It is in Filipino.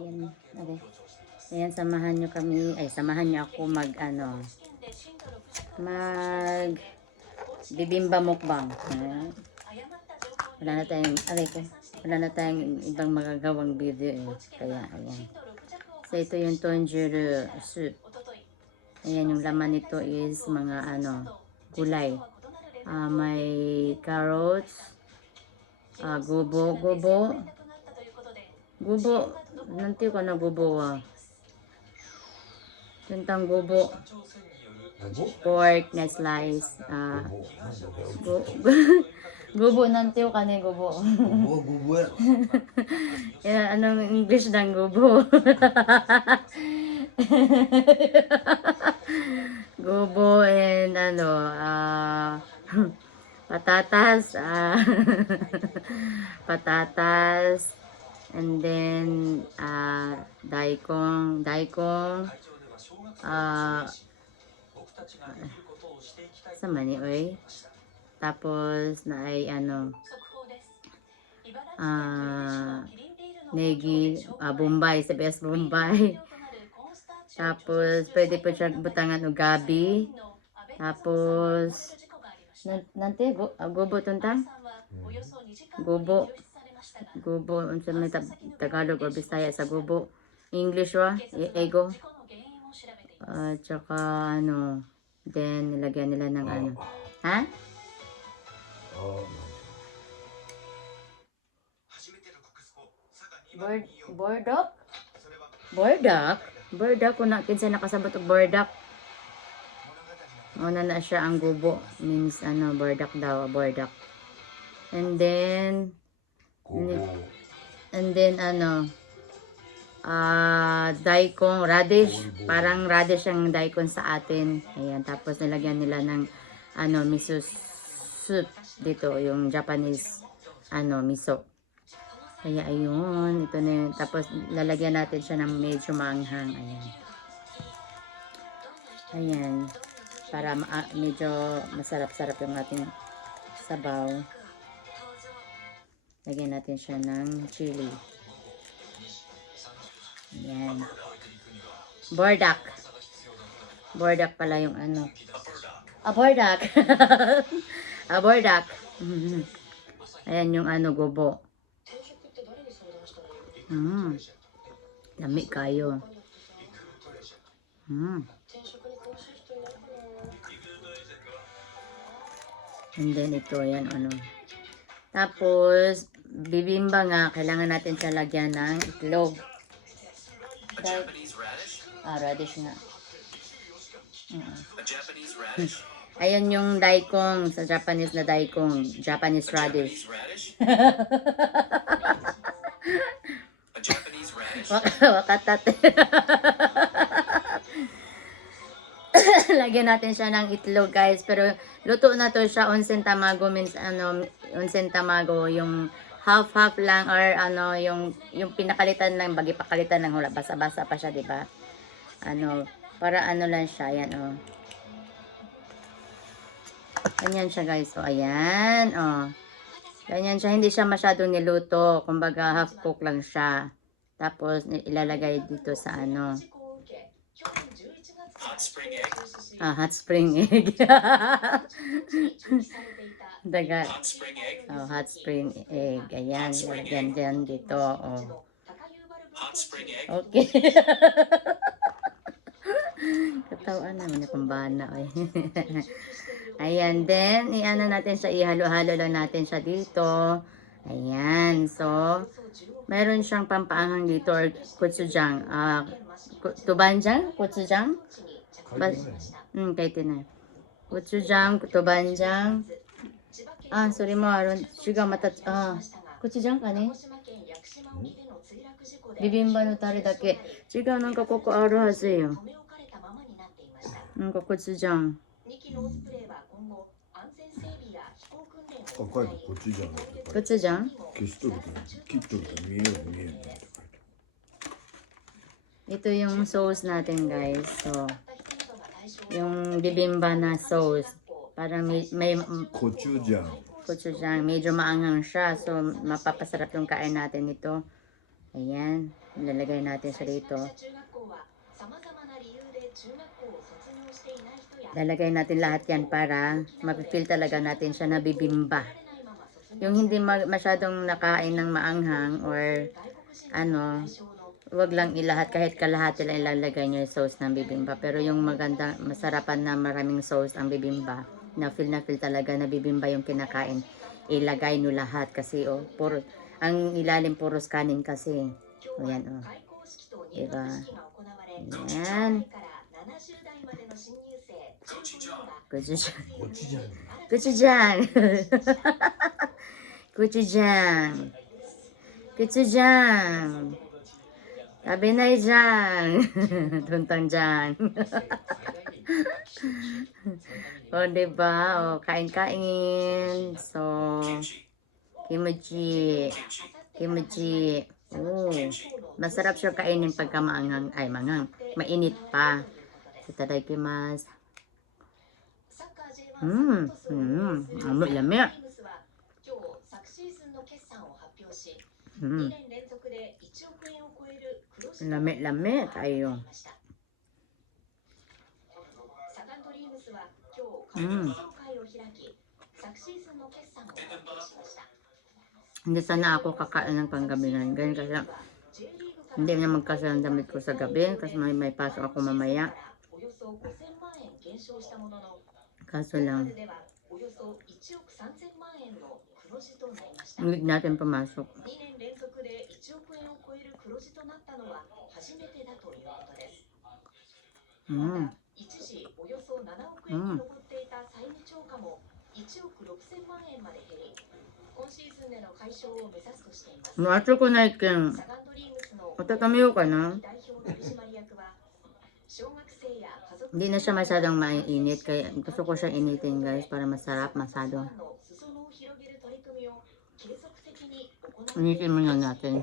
Ayan, okay. Ayan, samahan nyo kami, samahan nyo ako mag bibimba mukbang. Wala na tayong, wala na tayong ibang magagawang video Kaya, ayan. So, ito yung tonjuru soup. Ayan, yung laman nito is mga gulay. May carrots, gubo, nanti ko na gubo tentang gubo, pork na slice, gubo nanti ko kani gubo. Gubo ya. Yan, anong English ng gubo? Gubo and patatas, patatas, and then daikon, sama ni oy. Tapos na ay negi, Bombay, CBS Bombay. Tapos pwede po siya butangan o gabi. Tapos nanti gubo tuntang gubo unsa may Tagalog o Bisaya sa gubo, English ego, tsaka then nilagyan nila ng bordak kung kinsa nakasabot og bordak. Una na siya ang gubo, means bordak daw, bordak. And then daikon, radish, parang radish ang daikon sa atin. Ayan, tapos nilagyan nila ng miso soup dito, yung Japanese miso. Kaya ayun, ito na yun. Tapos lalagyan natin siya ng medyo maanghang. Ayan, para medyo masarap-sarap yung ating sabaw. Lagyan natin siya ng chili. Ayan. Bordak pala yung bordak. Bordak. Ayan yung gubo. Lami kayo. And then ito, yan Tapos, bibimba nga, kailangan natin siya lagyan ng itlog. A Japanese radish? Radish nga. A Japanese radish? Ayan yung daikon, sa Japanese na daikon. Japanese radish. A Japanese radish? Wakatate. Lagyan natin siya ng itlog, guys. Pero luto na to siya. Onsen tamago means onsen tamago, yung half lang, or yung pinakalitan lang, bagi pakalitan lang, hula basa-basa pa siya, di ba? Para lang siya, yan ganyan siya, guys. So ayan, ganyan siya, hindi siya masyadong niluto, kumbaga half cook lang siya. Tapos ilalagay dito sa Hot spring egg? hot spring egg. Daga. Hot spring egg? Hot spring egg. Ayan, lagyan dyan dito. Hot spring egg? Okay. Katawan naman yung pambana. Ayan, then, natin siya, ihalo-halo lang natin siya dito. Ayan, so, meron siyang pampaanghang dito, or gochujang. Tubanjang? Gochujang? Kaitin na. Gochujang, tubanjang. Sorry mo, sugar matat. Gochujang ka ne? Bibimba no tare dake. Sugar, nanka koko aru hazu yo. Nanka gochujang. 赤いとこっちじゃん。ゴチュジャン？消しとると切っとると見えるって書いて。 Ito yung sauce natin, guys. So, yung bibimba na sauce. Parang may gochujang. gochujang. Medyo maanghang siya. So, mapapasarap yung kain natin ito. Ayan. Ilalagay natin siya dito. Lalagay natin lahat yan para mapipil talaga natin siya na bibimba. Yung hindi masyadong nakain ng maanghang or ano, wag lang ilahat, kahit kalahati lang ilalagay nyo yung sauce ng bibimba. Pero yung maganda, masarapan na maraming sauce ang bibimba, na feel talaga na bibimba yung kinakain, ilagay nyo lahat kasi puro, ang ilalim puros kanin kasi. O yan diba? Yan. Gochujang. こっちじゃん。 Gochujang. Gochujang. Gochujang. Sabi na dyan. Tuntang dyan. O, diba? O, kain-kain. So, kimchi. Kimchi. Oh, masarap siya kainin pagka maanghang. Ay, manghang. Mainit pa. Itadakimasu. Lami. Lami tayo. Hindi sana ako kakain ng panggabihan. Ganyan kasi hindi na magkasya ang damit ko sa gabi kasi may pasok ako mamaya. Kaso lang, hindi natin pumasok. Nacho ko na ikin. Matatamiyo ka na. Hindi na siya masyadong mainit. Kaya gusto ko siya initin guys para masarap, masado. Initin muna natin.